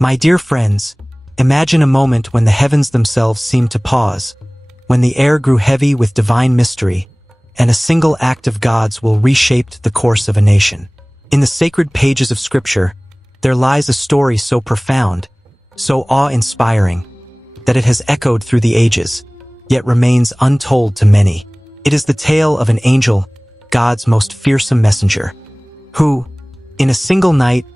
My dear friends, imagine a moment when the heavens themselves seemed to pause, when the air grew heavy with divine mystery, and a single act of God's will reshaped the course of a nation. In the sacred pages of Scripture, there lies a story so profound, so awe-inspiring, that it has echoed through the ages, yet remains untold to many. It is the tale of an angel, God's most fearsome messenger, who, in a single night,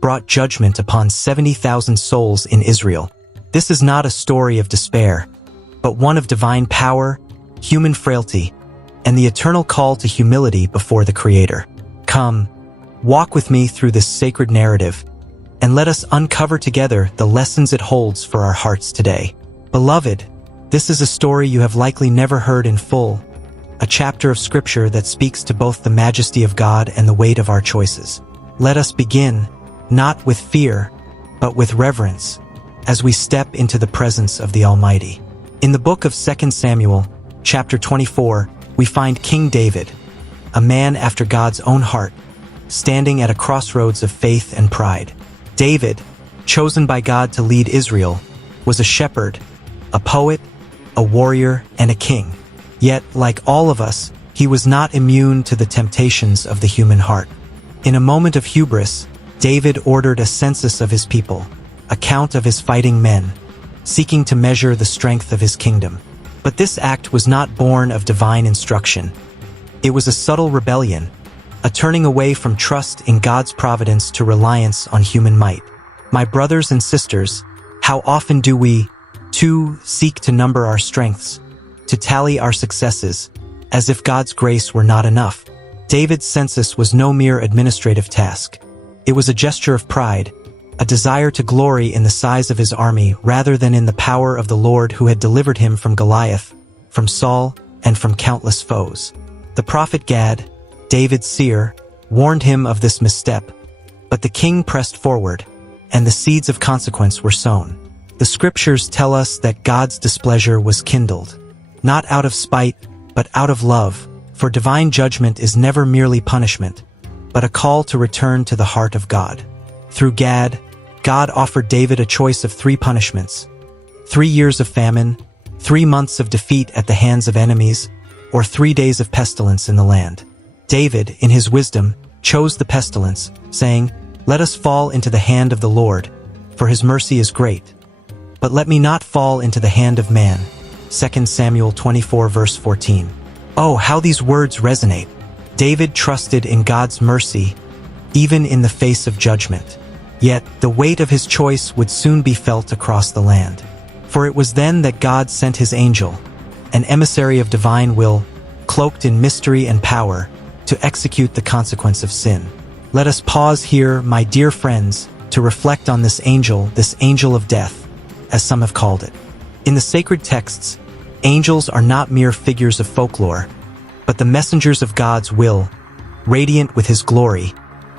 brought judgment upon 70,000 souls in Israel. This is not a story of despair, but one of divine power, human frailty, and the eternal call to humility before the Creator. Come, walk with me through this sacred narrative, and let us uncover together the lessons it holds for our hearts today. Beloved, this is a story you have likely never heard in full, a chapter of Scripture that speaks to both the majesty of God and the weight of our choices. Let us begin, not with fear, but with reverence, as we step into the presence of the Almighty. In the book of 2 Samuel, chapter 24, we find King David, a man after God's own heart, standing at a crossroads of faith and pride. David, chosen by God to lead Israel, was a shepherd, a poet, a warrior, and a king. Yet, like all of us, he was not immune to the temptations of the human heart. In a moment of hubris, David ordered a census of his people, a count of his fighting men, seeking to measure the strength of his kingdom. But this act was not born of divine instruction. It was a subtle rebellion, a turning away from trust in God's providence to reliance on human might. My brothers and sisters, how often do we, too, seek to number our strengths, to tally our successes, as if God's grace were not enough? David's census was no mere administrative task. It was a gesture of pride, a desire to glory in the size of his army rather than in the power of the Lord who had delivered him from Goliath, from Saul, and from countless foes. The prophet Gad, David's seer, warned him of this misstep, but the king pressed forward, and the seeds of consequence were sown. The Scriptures tell us that God's displeasure was kindled, not out of spite, but out of love, for divine judgment is never merely punishment, but a call to return to the heart of God. Through Gad, God offered David a choice of 3 punishments: 3 years of famine, 3 months of defeat at the hands of enemies, or 3 days of pestilence in the land. David, in his wisdom, chose the pestilence, saying, "Let us fall into the hand of the Lord, for his mercy is great. But let me not fall into the hand of man." 2 Samuel 24 verse 14. Oh, how these words resonate. David trusted in God's mercy, even in the face of judgment. Yet, the weight of his choice would soon be felt across the land. For it was then that God sent his angel, an emissary of divine will, cloaked in mystery and power, to execute the consequence of sin. Let us pause here, my dear friends, to reflect on this angel of death, as some have called it. In the sacred texts, angels are not mere figures of folklore, but the messengers of God's will, radiant with his glory,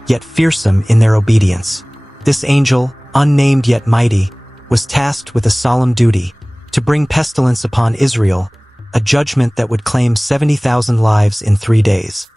yet fearsome in their obedience. This angel, unnamed yet mighty, was tasked with a solemn duty, to bring pestilence upon Israel, a judgment that would claim 70,000 lives in 3 days.